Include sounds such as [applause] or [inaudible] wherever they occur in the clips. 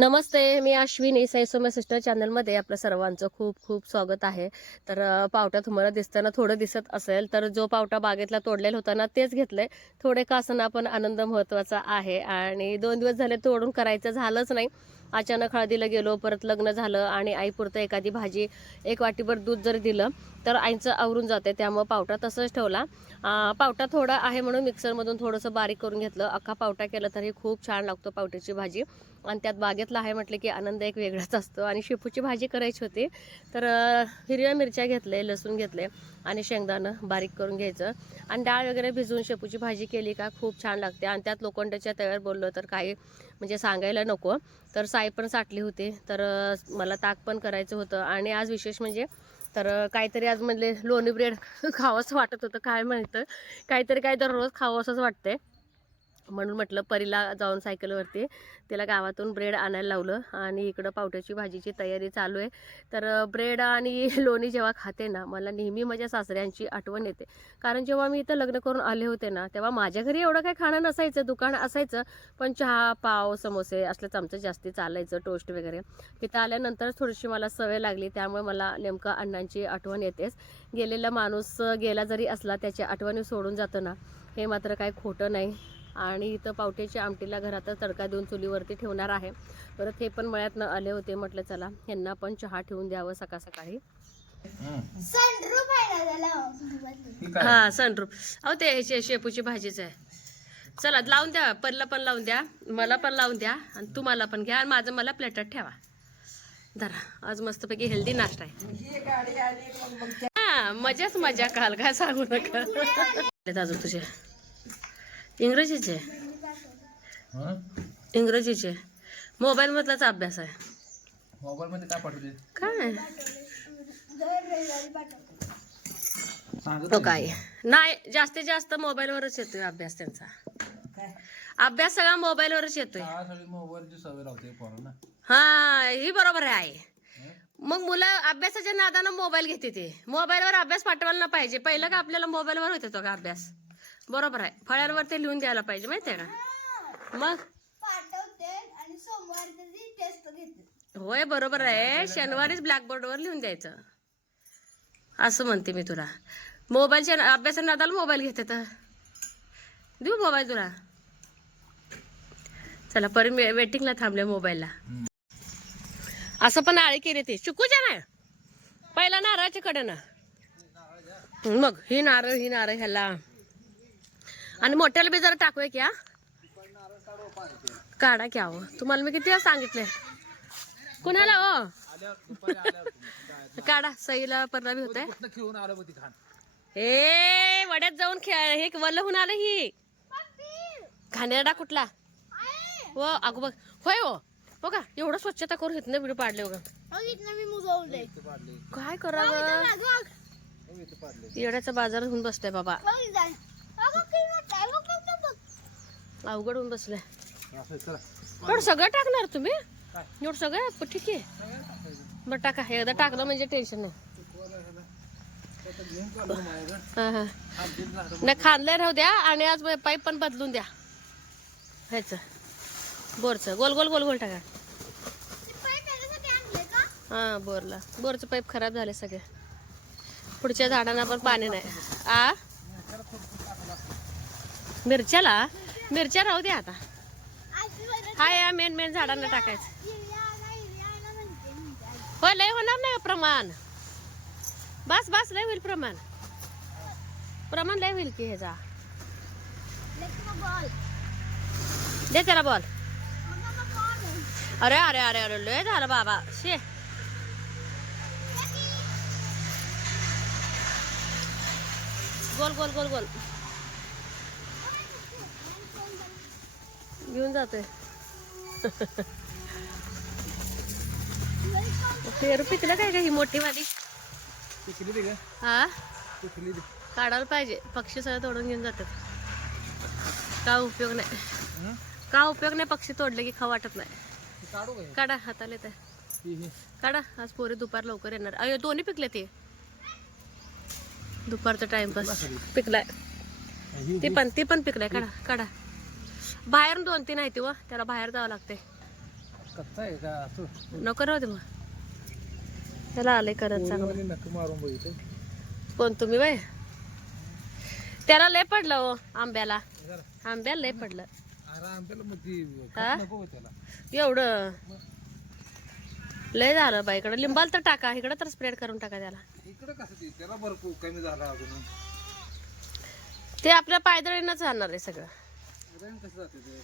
नमस्ते मी अश्विनी साई सोम्या सिस्टर चॅनलमध्ये आपलं सर्वांचं खूप खूप स्वागत आहे. तर पावटा तुम्हाला दिसताना थोडं दिसत असेल तर जो पावटा बागेतला तोडलेला होता ना तेच घेतलंय. थोडे का असं पण आनंद महत्त्वाचा आहे. आणि दोन दिवस झाले तोडून करायचं झालंच नाही. अचानक हळदीला गेलो परत लग्न झालं आणि आईपुरतं एखादी भाजी एक वाटीभर दूध जर दिलं तर आईचं आवरून जाते त्यामुळं पावटा तसंच ठेवला. पावटा थोडा आहे म्हणून मिक्सरमधून थोडंसं बारीक करून घेतलं. अख्खा पावटा केलं तरी खूप छान लागतो पावट्याची भाजी. आणि त्यात बागेतला आहे म्हटलं की आनंद एक वेगळाच असतो. आणि शेपूची भाजी करायची होती तर हिरव्या मिरच्या घेतले लसूण घेतले आणि शेंगदाणं बारीक करून घ्यायचं. आणि डाळ वगैरे भिजवून शेपूची भाजी केली का खूप छान लागते. आणि त्यात लोखंडाच्या तव्यावर बोललो तर काही म्हणजे सांगायला नको. तर साय पण साठली होती. तर मला ताक पण करायचं होतं. आणि आज विशेष म्हणजे तर काहीतरी आज म्हणले लोणी ब्रेड [laughs] खावंसं वाटत होतं. काय माहितं? काहीतरी काय दररोज खावं असंच वाटतंय. म्हणून म्हटलं परीला जाऊन सायकलवरती तिला गावातून ब्रेड आणायला लावलं आणि इकडं पावट्याची भाजीची तयारी चालू आहे. तर ब्रेड आणि [laughs] लोणी जेव्हा खाते ना मला नेहमी माझ्या सासऱ्यांची आठवण येते. कारण जेव्हा मी इथं लग्न करून आले होते ना तेव्हा माझ्या घरी एवढं काही खाणं नसायचं दुकान असायचं पण चहा पाव समोसे असलंच आमचं जास्ती चालायचं टोस्ट वगैरे. तिथं आल्यानंतर थोडीशी मला सवय लागली त्यामुळे मला नेमकं अण्णांची आठवण येतेच. गेलेला माणूस गेला जरी असला त्याची आठवणी सोडून जातं ना हे मात्र काय खोटं नाही. आणि इथं पावट्याच्या आमटीला घरातच तडका देऊन चुलीवरती ठेवणार आहे. परत हे पण मळ्यातनं आले होते म्हटलं चला ह्यांना पण चहा ठेवून द्यावं सकाळ सकाळी हा सनरूप अहो ते ह्याची शेपूची भाजीच आहे. चला लावून द्या पल्ला पण लावून द्या मला पण लावून द्या आणि तुम्हाला पण घ्या आणि माझं मला प्लेटात ठेवा. धरा आज मस्तपैकी हेल्दी नाश्ता आहे. हा मजाच मजा काल काय सांगू नका. अजून तुझे. इंग्रजीचे. इंग्रजीचे. मोबाईल मधलाच अभ्यास आहे. मोबाईल मध्ये काय पाठवते? काय? सांगत तो काय? नाही जास्तीत जास्त मोबाईलवरच येतोय अभ्यास त्यांचा. अभ्यास सगळा मोबाईलवरच येतोय. शाळा सगळी मोबाईलची सवय लावते पोरांना. हा ही बरोबर आहे मग मुलं अभ्यासाच्या नादानं मोबाईल घेते ते. मोबाईलवर अभ्यास पाठवायला ना पाहिजे. पहिलं का आपल्याला मोबाईलवर होत तो का अभ्यास? बरोबर आहे. फळ्यांवर ते लिहून द्यायला पाहिजे माहितीये का? मग? होय बरोबर आहे. शनिवारीच ब्लॅकबोर्डवर लिहून द्यायचं. असं म्हणते मी तुला. मोबाईलच्या अभ्यासा नादाला मोबाईल घेते तर. देऊ मोबाईल तुला. चला परी मी वेटिंगला थांबले मोबाईलला. असं पण आळी केली ती. चुकूच्या ना. पहिला नारळाच्या कडे ना मग ही नारळ ही नारळ ह्याला. आणि मोठ्याला बी जरा टाकूया की हा? काढा की आहो. तुम्हाला मी किती वेळा सांगितलंय? कुणाला हो? काढा सईला परवा बी होते ए वड्यात जाऊन खेळ हे वल्ल होऊन आलं ही. घाणेरडा कुठला? हो अगो बघ. होय हो. हो का? एवढं स्वच्छता करून घेत ना व्हिडिओ पाडले बघा. काय करावं? हो, येड्याचा बाजार होऊन बसलाय बाबा. अवघड होऊन बसलाय चला. एवढं सगळं टाकणार तुम्ही? एवढं सगळं? ठीक आहे. बरं टाका. एकदा टाकलं म्हणजे टेन्शन नाही. नाही खांदले राहू द्या. आणि आज पाईप पण बदलून द्या. ह्याचं. बोरचं. गोल गोल गोल गोल टाका? हा बोरला. बोरचं पाईप खराब झाले सगळे. पुढच्या झाडांना पण पाणी नाही. आ? मिरच्याला? मिरच्या राहू द्या आता. हा या मेन मेन झाडांना टाकायचं. हो लय होणार नाही हो प्रमाण. बस बस लय होईल प्रमाण. प्रमाण लय होईल की ह्याचा. दे त्याला बॉल अरे अरे अरे अरे लय झालं बाबा. शे. गोल गोल गोल गोल. घेऊन जातोय. पेरू पिकलं काय का ही मोठी वाली हा काढायला पाहिजे. पक्षी सगळं तोडून घेऊन जातात. का उपयोग नाही? का उपयोग नाही पक्षी तोडले की खाऊ वाटत नाही. काढू हाताला येत. काढा आज पोरी दुपार लवकर येणार. अयो दोन्ही पिकले ते. दुपारचा टाइमपास पिकलाय. ती पण ती पण पिकलाय. काढा काढा. बाहेर दोन तीन आहे ती व त्याला बाहेर जावं लागते कच्चा आहे का? असं. नको राहू दे मग. त्याला आले करत चांगलं. कोळीवाली नक्की मारून बघितलं? कोण तुम्ही बाय त्याला लय पडलं हो आंब्याला. जरा. आंब्याला लय पडलं. अरे आंब्याला मग ती खत? नको हो त्याला. एवढं? लय झालं बाई इकडं. लिंबाला तर टाका इकडं तर स्प्रेड करून टाका त्याला. इकडं कसं ते? त्याला भरपूर कमी झाला अजून. ते आपल्या पायदळीनंच जाणार आहे सगळं. रेन कसं जाते ते?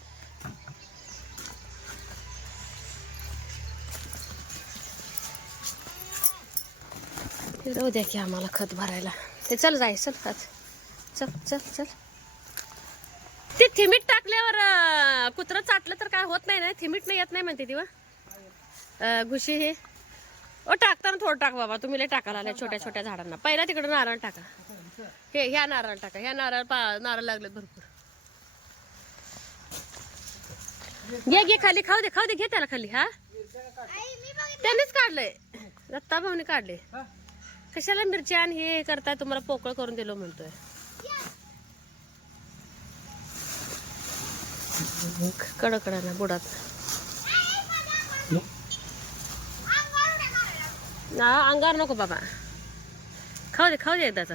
राहू द्या की आम्हाला खत भरायला. ते चल जाय चल खत. चल चल चल. ते थिमीट टाकल्यावर कुत्रं चाटलं तर काय होत नाही ना? थिमीट नाही येत नाही म्हणते ती घुशी हे. ओ टाकताना थोडं टाक बाबा. तुम्ही लय टाकायला आल्या छोट्या छोट्या झाडांना. पहिला तिकडं नारळ टाका. हे ह्या नारळ टाका. ह्या नारळ पा नारळ लागलेत भरपूर. घे घे खाली खाऊ दे खाऊ दे घे त्याला खाली हा? त्यांनीच काढलंय. दत्ता भाऊने काढले कशाला मिरच्या आणि हे करताय तुम्हाला पोकळ करून दिलो म्हणतोय. कडकड ना बुडात. ना अंगार नको बाबा. खाऊ दे खाऊ दे एकदाच.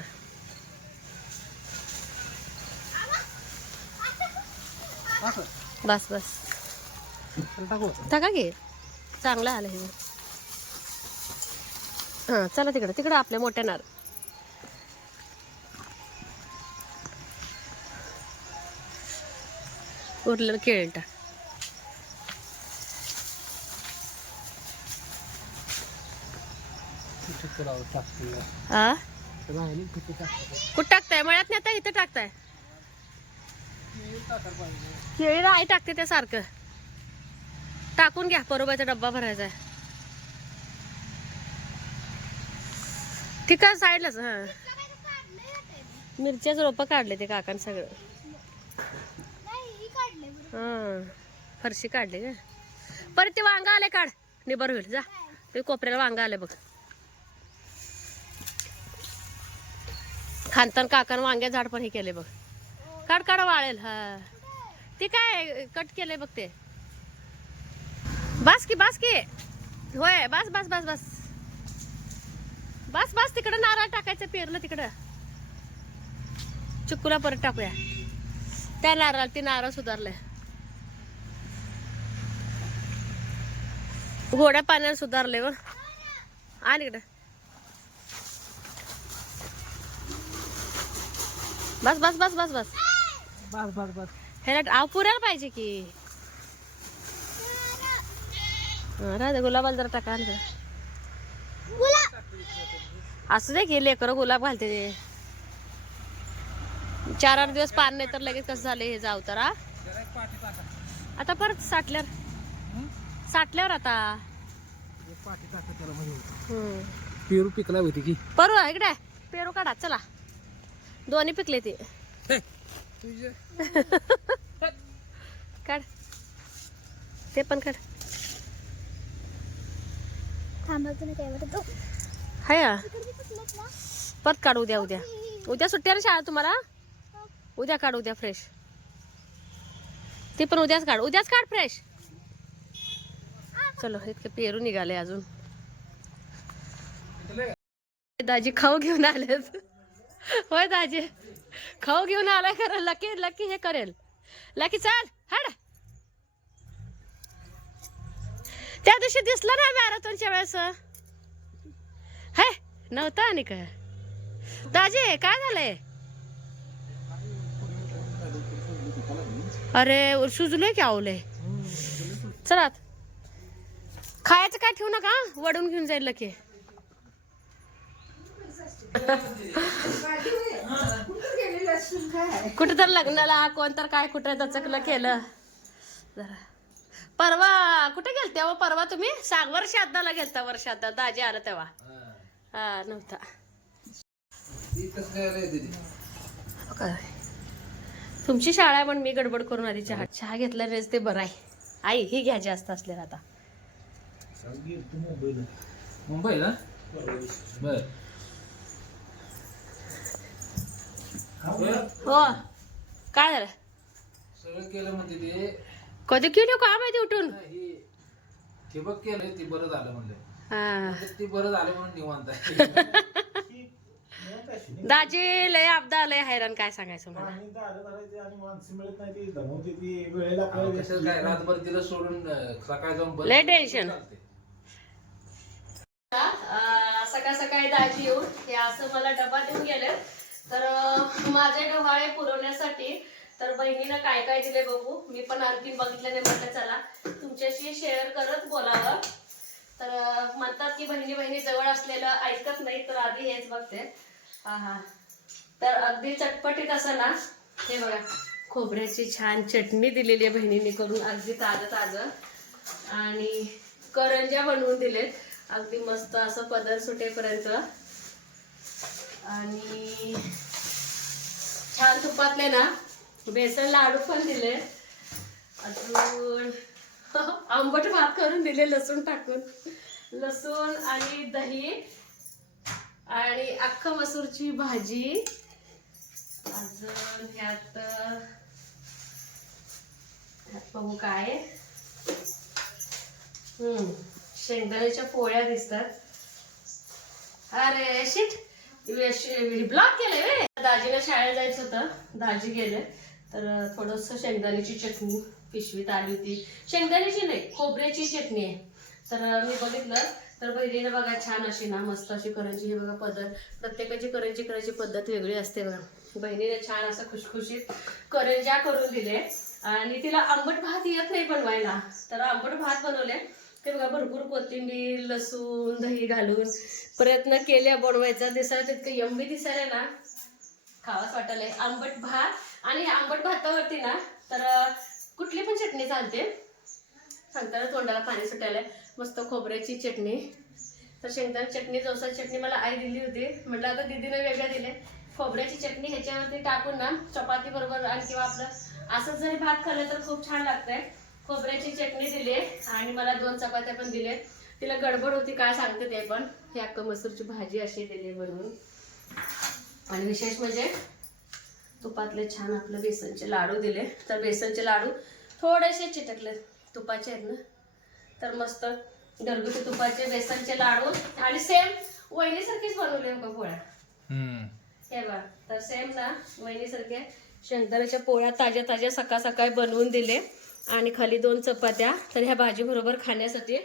बस बस. टाकू टाका घे चांगलं आलं हे. हां चला तिकडं. तिकडं आपल्या मोठ्या नार. उरलेलं केळी टाक हा कुठं टाकताय? मळ्यात नाही आता इथं टाकताय. केळीला आई टाकते त्या सारखं टाकून घ्या. बरोबरचा डब्बा भरायचा आहे. ठीक आहे साईडलाच हा. मिरच्याच रोपं काढले ते काकान सगळं. हा. फरशी काढली का? परत ते वांगा आले काढ. निबर होईल जा. ते कोपऱ्याला वांगा आले बघ. खानतान काकान वांग्या झाड पण हे केले बघ. काढ काढ वाळेल हा. ती काय कट केलंय बघ ते. बस की बस की. होय बस बस बस बस. बस बस तिकडं नारळ टाकायचं पेरलं तिकडं. चिक्कूला परत टाकूया. त्या नारळ ते नारळ सुधारलंय. गोड्या पाण्याने सुधारले व आणि इकडं. बस बस बस बस बस. बस बस बस. ह्याला आव पुरायला पाहिजे की. दे गुलाबाला जरा टाका आणि जरा. असू दे की लेकरं गुलाब घालते ते. चार आठ दिवस पान नाही तर लगेच कसं झालं हे जाऊ तर आता परत साठल्यावर. साठल्यावर आता. पेरू पिकला होती की? परू इकडे. पेरू काढा चला. दोन्ही पिकले ते. [laughs] काढ. ते पण काढ. काय वाटत हाय. हा. परत काढ उद्या उद्या. उद्या सुट्टी आहे ना शाळा तुम्हाला? उद्या काढ उद्या फ्रेश ते पण उद्याच काढ. उद्याच काढ फ्रेश चलो इतके पेरू निघाले अजून. दाजी खाऊ घेऊन आलेत. होय दाजी? खाऊ घेऊन आलाय खरं. लकी लकी हे करेल. लकी चाल हाड. त्या दिवशी दिसला ना मॅरेथॉनच्या वेळेस. हे नव्हता आणि काय? दाजी काय झालंय? अरे सुजलोय की आवलंय? चला खायचं काय ठेवू नका वडून घेऊन जाईल लकी. कुठं तर लग्नाला कोण तर काय कुठं दचकलं केलं. जरा. परवा कुठे गेलते हो परवा तुम्ही? सांग वर्षादाला गेलता वर्षादा दाजी आला तेव्हा. हा नव्हता. तुमची शाळा पण मी गडबड करून आली चहा. चहा घेतला रेस ते बरं आहे. आई ही घ्या जास्त असलेला आता. मुंबईला बर. हो. काय झालं? सगळं केलं म्हणते ते. कधी केली काय माहिती उठून? हे ठिबक केलंय ती बरं झालं म्हणले हा. ती बरं झालं म्हणून निवांत आहे. [laughs] दाजी लय आपदा लय हैराण काय सांगायचं मला? आणि दारं धरायची आणि माणसं मिळत नाही ती दमवते ती वेळेला अहो, आपल्याला कसं काय रातभर तिला सोडून अं, सकाळी जाऊन बरं लय टेन्शन. चालते. अं, सकाळ सकाळी दाजी येऊन हे असं मला डबा देऊन गेले. तर अं, माझे डोहाळे पुरवण्यासाठी तर बहिणीनं काय काय दिले बघू. मी पण आणखी बघितलं नाही म्हटलं चला तुमच्याशी शेअर करत बोलावं. तर म्हणतात की बहिणी बहिणी जवळ असलेलं ऐकत नाही तर आधी हेच बघते. हा हा. तर अगदी चटपटीत असं ना हे बघा. खोबऱ्याची छान चटणी दिलेली आहे बहिणीने करून अगदी ताजं ताजं. आणि करंज्या बनवून दिलेत. अगदी मस्त असं पदर सुटेपर्यंत. आणि छान तुपातले ना बेसन लाडू पण दिले. अजून [laughs] आंबट भात करून दिले लसूण टाकून. लसूण आणि दही आणि अख्ख मसूरची भाजी. अजून ह्यात ह्यात बघू काय. हम्म शेंगदाण्याच्या पोळ्या दिसतात. अरे शिट ब्लॉक केले दाजीला शाळेत जायचं होतं. दाजी गेले. तर थोडस शेंगदाण्याची चटणी पिशवीत आली होती. शेंगदाण्याची नाही खोबऱ्याची चटणी आहे. तर मी बघितलं तर बहिणीने बघा छान अशी ना मस्त अशी करंजी ही बघा पद्धत प्रत्येकाची करंजी करायची पद्धत वेगळी असते बघा. बहिणीने छान असं खुशखुशीत करंज्या करून दिले आणि तिला आंबट भात येत नाही बनवायला. तर आंबट भात बनवले. ते बघा भरपूर कोथिंबीर लसूण दही घालून प्रयत्न केले बनवायचा. दिसायला तितकं यम्मी दिसायला ना खावाच वाटलंय. आंबट भात आणि आंबट भातावरती ना तर कुठली पण चटणी चालते. सांगताना तोंडाला पाणी सुटायलंय. मस्त खोबऱ्याची चटणी. तर शेंगदाणा चटणी जवसा चटणी मला आई दिली होती. म्हटलं आता दीदीने वेगळ्या दिले. खोबऱ्याची चटणी ह्याच्यावरती टाकून ना चपाती बरोबर आणि किंवा आपलं असंच जरी भात खाल्लं तर खूप छान लागतंय. खोबऱ्याची चटणी दिली आणि मला दोन चपात्या पण दिले तिला गडबड होती काय सांगते ते पण. ही अक्क मसूरची भाजी अशी दिली बनवून आणि विशेष म्हणजे तुपातले छान आपले बेसनचे लाडू दिले. तर बेसनचे लाडू थोडेसे चिटकले तुपाचे आहेत ना. तर मस्त घरगुती तुपाचे बेसनचे लाडू आणि सेम वहिनीसारखीच बनवले बघा पोळ्या. हे बघा तर सेम ना वहिनीसारख्या शेंगदाण्याच्या पोळ्या ताज्या ताज्या सकाळ सकाळी बनवून दिले. आणि खाली दोन चपात्या तर ह्या भाजी बरोबर खाण्यासाठी.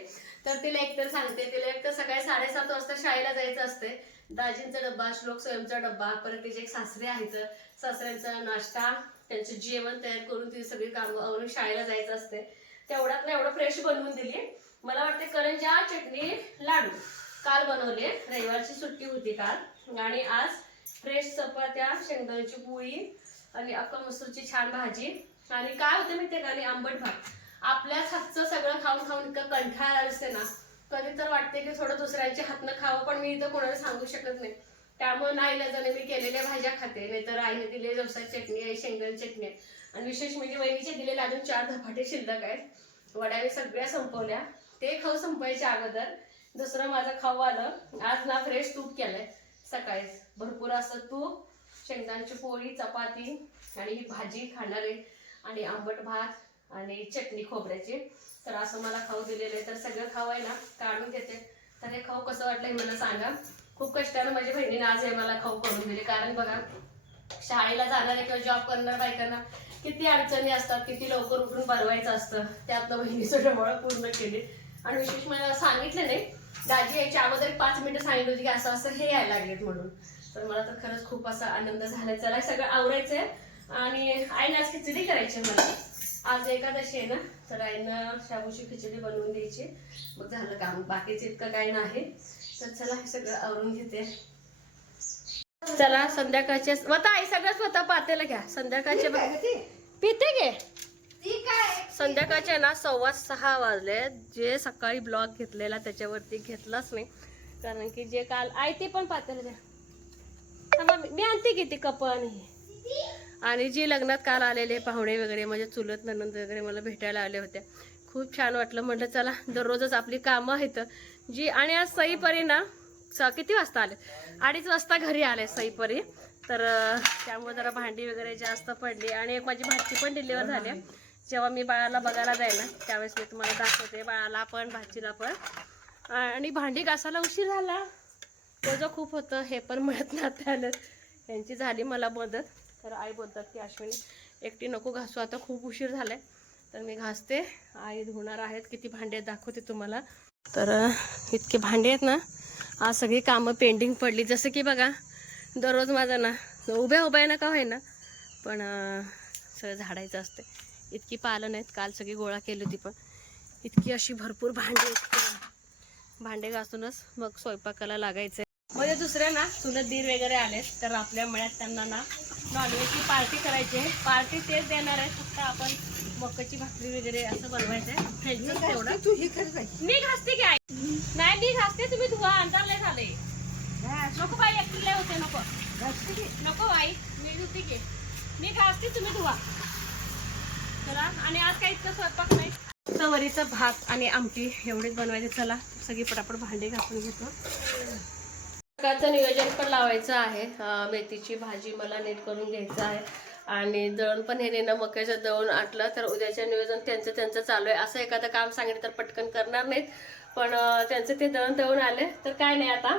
तर तिला एकतर सांगते तिला एकतर सकाळी साडेसात वाजता शाळेला जायचं असते. दाजींचा डब्बा श्लोक स्वयंचा डब्बा परत तिचे एक सासरे आहेत सासऱ्यांचा नाश्ता त्यांचं जेवण तयार करून ती सगळी कामं आवरून शाळेला जायचं असते तेवढ्यात ना एवढं फ्रेश बनवून दिली मला वाटते करंजा चटणी लाडू काल बनवले रविवारची सुट्टी होती काल. आणि आज फ्रेश चपात्या शेंगदाण्याची पोळी आणि अक्का मसूरची छान भाजी. आणि काय होतं मी ते आणि आंबट भात. आपल्याच हातचं सगळं खाऊन खाऊन इतकं कंठाळ असते ना कधी तर वाटते की थोडं दुसऱ्यांच्या हातनं खावं पण मी इथं कोणाला सांगू शकत नाही. त्यामुळे नाही लजाने मी केलेल्या भाज्या खाते नाहीतर आईने दिले जवसा चटणी आहे शेंगदाण चटणी आहे. आणि विशेष म्हणजे वहिनीचे दिलेले अजून चार धपाटे शिल्लक आहेत. वड्या मी सगळ्या संपवल्या. ते खाऊ संपायच्या अगोदर दुसरं माझं खाऊ आलं. आज ना फ्रेश तूप केलंय. सकाळीच भरपूर असं तूप शेंगदाण्याची पोळी चपाती आणि ही भाजी खाणारे आणि आंबट भात आणि चटणी खोबऱ्याची. तर असं मला खाऊ दिलेलं आहे. तर सगळं खाऊ आहे ना काढून घेते तर हे खाऊ कसं वाटलं हे मला सांगा. खूप कष्टानं माझ्या बहिणीने आज हे मला खाऊ करून दिले. कारण बघा शाळेला जाणाऱ्या किंवा जॉब करणार बायकांना किती अडचणी असतात किती लवकर उठून बनवायचं असतं. त्यातलं बहिणीचं डबळ पूर्ण केले. आणि विशेष मला सांगितलं नाही दाजी यायच्या अगोदर एक पाच मिनिटं सांगितलं होती की असं असं हे यायला लागलेत म्हणून. तर मला तर खरंच खूप असा आनंद झालाय. चला सगळं आवरायचंय. आणि आईने आज खिचडी करायची मला. आज एकादशी आहे ना तर आईनं शाबूची खिचडी बनवून द्यायची. मग झालं काम. बाकीचं इतकं काही नाही. तर चला हे सगळं आवरून घेते. चला संध्याकाळचे स्वतः आई सगळं स्वतः पातेला घ्या. संध्याकाळचे पिते घे. संध्याकाळचे ना सव्वा सहा वाजले. जे सकाळी ब्लॉग घेतलेला त्याच्यावरती घेतलाच नाही कारण की जे काल आई ते पण पातेला थांबा, मी आणते की ते कप आणि. आणि जी लग्नात काल आलेले पाहुणे वगैरे माझ्या चुलत ननंद वगैरे मला भेटायला आले होते. खूप छान वाटलं. म्हटलं चला दररोजच आपली कामं आहेत. जी आणि आज सईपरी ना स किती वाजता आले? अडीच वाजता घरी आले सईपरी. तर त्यामुळे जरा भांडी वगैरे जास्त पडली. आणि एक माझी भाची पण डिलिव्हर झाली. जेव्हा मी बाळाला बघायला जाईल ना त्यावेळेस मी तुम्हाला दाखवते. बाळाला पण भाजीला पण. आणि भांडी घासायला उशीर झाला. जो खूप होतं हे पण म्हणत नाही आलं यांची झाली मला मदत. तर आई बोलतात की अश्विनी एकटी नको घासू आता खूप उशीर झालाय. तर मी घासते. आई धुणार आहेत किती भांडे आहेत दाखवते तुम्हाला. तर इतके भांडे आहेत ना आज सगळी कामं पेंडिंग पडली. जसं की बघा दररोज माझं ना उभ्या उभ्या ना का होईना पण सगळं झाडायचं असते इतकी पालन आहेत काल सगळी गोळा केली होती पण. इतकी अशी भरपूर भांडी आहेत. भांडे घासूनच मग स्वयंपाकाला लागायचं म्हणजे दुसरे ना चुलत दीर वगैरे आले तर आपल्या मळ्यात त्यांना ना नॉनव्हेजची पार्टी करायची आहे. पार्टी तेच देणार आहे फक्त आपण मकाची भाकरी वगैरे असं बनवायचं आहे. तेवढं. तू हे मी घासते की आई? नाही मी घासते तुम्ही धुवा अंतर लय झाले नको बाई एकटी लय होते नको. नको बाई मी धुते की. मी घासते तुम्ही धुवा. चला आणि आज काही इतकं स्वयंपाक नाही? सवरीचा भात आणि आमटी एवढीच बनवायचे. चला सगळी पटापट भांडे घासून घेतो. सकाळचं नियोजन पण लावायचं आहे. मेथीची भाजी मला नीट करून घ्यायचं आहे. आणि दळण पण हे नेणं मक्याचं दळण आटलं तर उद्याचं नियोजन त्यांचं त्यांचं चालू आहे. असं एखादं काम सांगितलं तर पटकन करणार नाहीत. पण त्यांचं ते दळण दळून आले. तर काय नाही आता.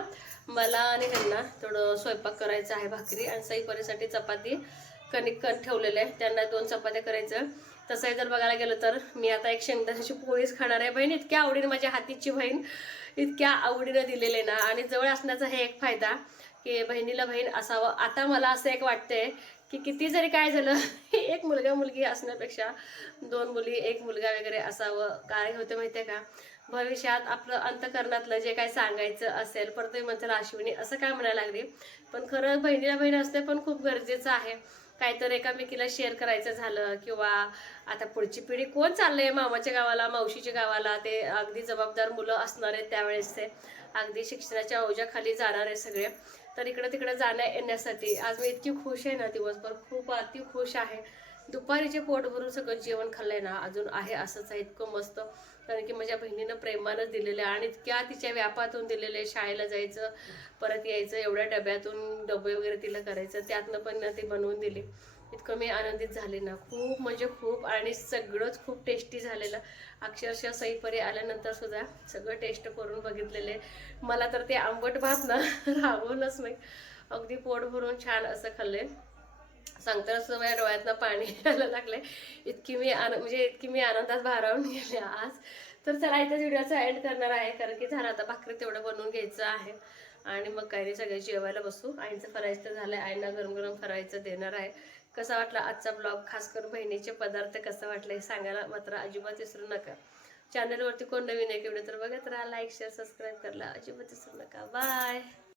मला आणि ह्यांना थोडं स्वयंपाक करायचा आहे भाकरी आणि सईपरीसाठी चपाती. कणिक कण ठेवलेलं आहे त्यांना दोन चपात्या करायचं. तसंही जर बघायला गेलं तर मी आता एक शेंगदाण्याची पोळीच खाणार आहे. बहीण इतक्या आवडीने माझ्या हातीची बहीण. इतक्या आवडीनं दिलेले ना. आणि जवळ असण्याचा हे एक फायदा की बहिणीला बहीण असावं. आता मला असं एक वाटतंय की किती जरी काय झालं [laughs] एक मुलगा मुलगी असण्यापेक्षा दोन मुली एक मुलगा वगैरे असावं. काय होतं माहितीये का? भविष्यात आपलं अंतकरणातलं जे काय सांगायचं असेल परत तुम्ही म्हणताल अश्विनी असं काय म्हणायला लागली? पण खरं बहिणीला बहीण असणे पण खूप गरजेचं आहे. काहीतरी एकामेकीला शेअर करायचं झालं किंवा आता पुढची पिढी कोण चाललंय मामाच्या गावाला मावशीच्या गावाला? ते अगदी जबाबदार मुलं असणार आहेत त्यावेळेस ते. अगदी शिक्षणाच्या ओझ्याखाली जाणार आहे सगळे. तर इकडं तिकडे जाण्या येण्यासाठी आज मी इतकी खुश आहे ना दिवसभर. खूप अति खुश आहे. दुपारीचे पोट भरून सगळं जेवण खाल्लंय ना अजून आहे असंच आहे इतकं मस्त. कारण की माझ्या बहिणीनं प्रेमानंच दिलेलं आहे आणि इतक्या तिच्या व्यापातून दिलेलं आहे शाळेला जायचं परत यायचं एवढ्या डब्यातून डबे वगैरे तिला करायचं त्यातनं पण ती बनवून दिली. इतकं मी आनंदित झाले ना. खूप म्हणजे खूप आणि सगळंच खूप टेस्टी झालेलं. अक्षरशः सईपरी आल्यानंतर सुद्धा सगळं टेस्ट करून बघितलेले मला तर ते आंबट भात ना [laughs] राहूनच नाही. अगदी पोट भरून छान असं खाल्ले सांगताना असं माझ्या डोळ्यातनं पाणी [laughs] यायला लागलंय. इतकी मी आन म्हणजे इतकी मी आनंदात भारावून गेले आज. तर चला इथं व्हिडिओचा एंड करणार आहे कारण की झालं आता भाकरी तेवढं बनवून घ्यायचं आहे. आणि मग काही नाही सगळे जेवायला बसू. आईचं फरायचं तर झालं आईना गरम गरम फरायचं देणार आहे. कसा वाटला आजचा ब्लॉग खास करून बहिणीचे पदार्थ कसा वाटला हे सांगायला मात्र अजिबात विसरू नका. चॅनलवरती कोण नवीन आहे केवढं तर बघत राहा लाईक शेअर सबस्क्राईब करायला अजिबात विसरू नका. बाय